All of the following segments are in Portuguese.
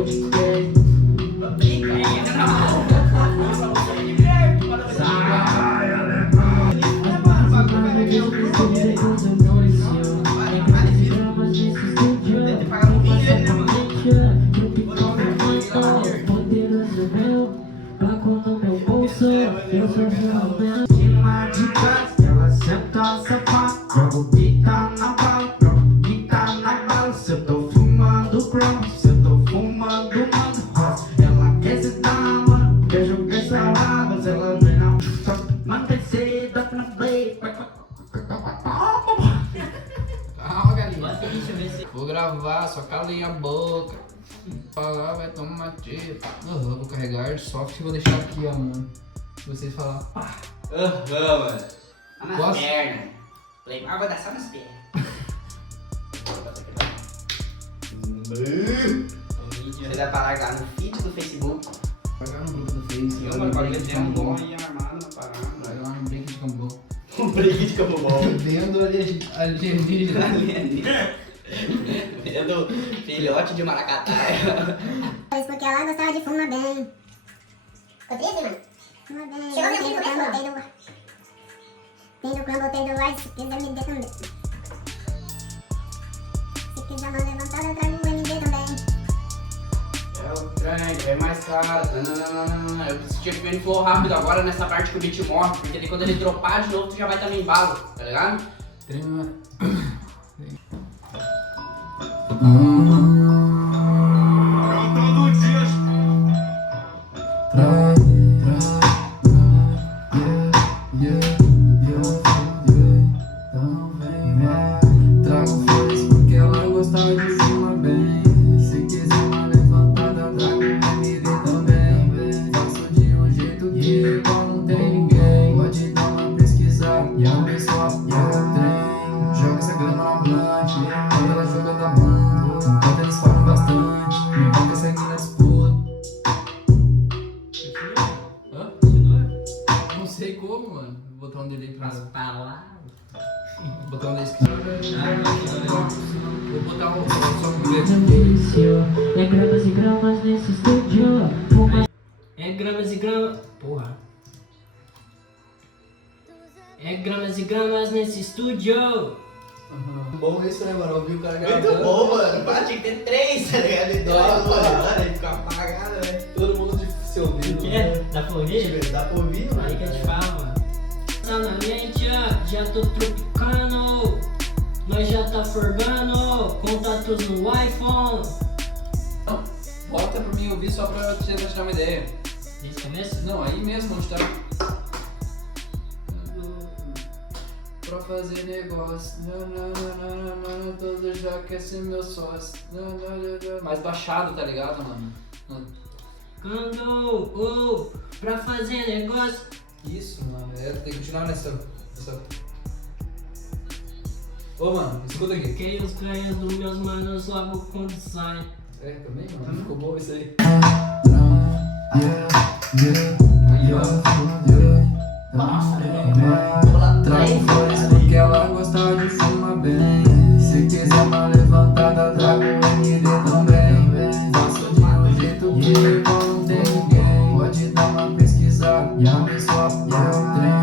pode crer. Ela senta safada, jogo pita na bala, jogo pita na bala. Se eu tô fumando cross, se eu tô fumando mando rosa, ela quer se dar, mano, quer jogar salada. Se ela vem na manda seda pra play. Calma, galinha. Vou gravar, só calem a boca. Falar, vai tomar tiro. Vou carregar airsoft e vou deixar aqui, ó, mano. Vocês falar, pá. Mano. Tá nas Gosto. pernas. Playmar vai dar só nas pernas. Você vai pra largar no feed do Facebook. Pagar no grupo do Face. Eu, mano, bagulho tem um bom aí armado na parada. Vai lá no break de cambô. Um break de campo bom. Vendo alienígena. Vendo filhote de maracataia. Isso porque ela gostava de fumar bem. Ficou triste, mano? Fuma bem. Chegou meu filho começou. Tem do clã, botei do ar, se quiser me dê também. Se quiser mão levantada, eu trago o MD também. É o trem, é mais caro. Não. Eu tinha que ver ele flow rápido agora nessa parte que o beat morre. Porque daí quando ele dropar de novo, tu já vai estar no embalo, tá ligado? Trago flores porque ela gostava de fumar bem. Se quiser uma levantada, trago um MD também. Faço de um jeito que igual não tem ninguém. Pode dar uma pesquisada e abençoar o trem. Joga essa grama na blunt, quando ela joga da banda. Enquanto eles falam bastante, me banca segue na disputa. Hã? Não sei como, mano. Vou botar um delay pra Palavras. Vou botar um delay esquisito. Vou botar um só com medo. É gramas e gramas nesse estúdio. É gramas e gramas. Porra. É gramas e gramas nesse estúdio. Bom isso, né, mano? Ouvir o cara Muito gravando. bom, mano. Pá, tinha que ter 3, tá ligado? E 2, mano. Ele fica apagado, né? Todo mundo de seu ouvido. Que é? Dá pra ouvir? Dá pra ouvir, mano? Aí que eu te falo, mano. Tá na mente, ó, já tô tropicando. Nós já tá formando contatos no iPhone. Bota pra mim ouvir só pra te dar uma ideia. Desde o começo? Não, aí mesmo onde tá. Pra fazer negócio. Todo já quer ser meu sócio. Mais baixado, tá ligado, mano? Quando, pra fazer negócio. Isso, mano. Tem que continuar nessa. Ô, mano, escuta aqui. Fiquei os ganhos dos meus manos logo com design. É, também, mano. Ficou bom isso aí. Trago flores porque ela gostava de fumar bem. Se quiser uma levantada, trago um MD também. Faço de um jeito que igual não tem ninguém. Pode dar uma pesquisada e abençoar o trem.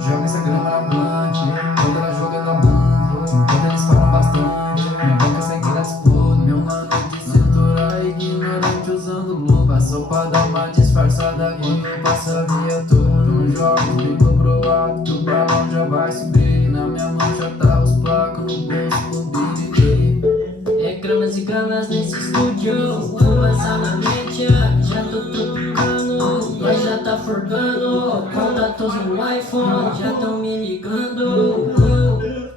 Joga essa grama na blunt, quando ela joga na banda. Enquanto eles falam bastante, minha boca segue na disputa. Meu mano de cintura ignorante usando luva, só pra dar uma disfarçada quando passa a viatura. Não joga, bico pro alto, o balão já vai subir. Na minha mão já tá os placos, no bolso o BD. É gramas e gramas nesse estúdio. Fumaça na mente, já tô tropicando. Nós já tá forgando contatos no iPhone, já tão me ligando.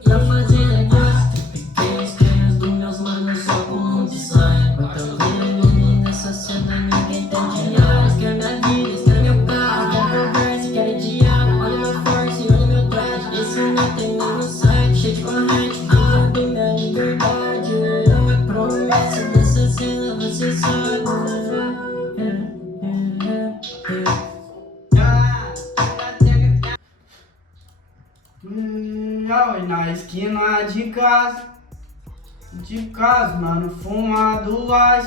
Pra fazer negócio, tropiquei os ganhos dos meus manos só com um design. Mas também nessa cena ninguém tem dinheiro. Quer minha vida, quer meu carro, quer conversa, quer diário. Olha meu force, olha meu traje. Esse não tem nem no site, cheio de corrente. Sabe minha liberdade. É promessa dessa cena, você sabe. Na esquina de casa, mano, fuma duas.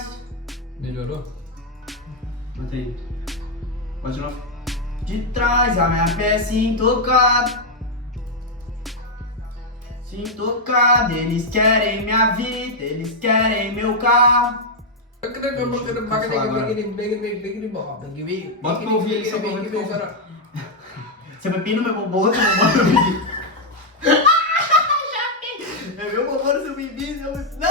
Melhorou? Bota aí. Pode de novo. De trás, a minha peça intocada. Se intocada, eles querem minha vida, eles querem meu carro. Bota pra eu ouvir aí, só pra eu ouvir. Você bebeu no meu bobô, seu bobô no meu é meu bobô no seu bebê, seu... Não,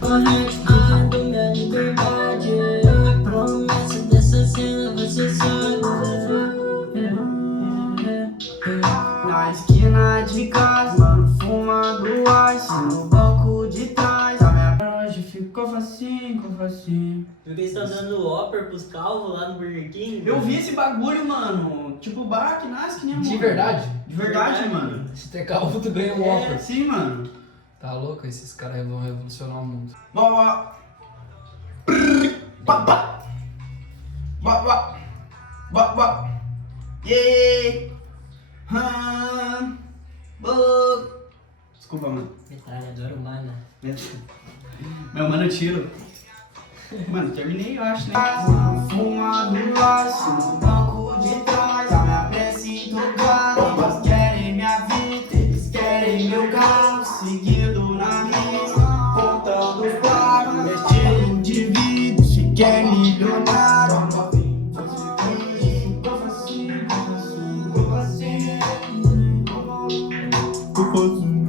Valeu, minha liberdade. Promessa dessa cena, você sabe. na esquina de casa, mano, fumando ice no banco de trás. A minha hoje ficou facinho, ficou facinho. Porque eles estão dando Whopper pros calvos lá no Burger King. Eu vi esse bagulho, mano. Tipo, bar que nasce que nem De verdade? De verdade, mano. Se ter calvo, tu ganha um Whopper. Sim, mano. Tá louco? Esses caras vão revolucionar o mundo. Baba. Baba. Baba. Baba. Yeah. Desculpa, mano. Metralhadora humana. Meu mano, tiro. Mano, terminei, eu acho, né? Fumado laço no banco de trás. A minha pressa intocada. Eles querem minha vida, eles querem meu carro. Seguindo na risca, contando os placas. Estilo de vida, se quer milionário. Ficou facinho, ficou facinho. Ficou facinho.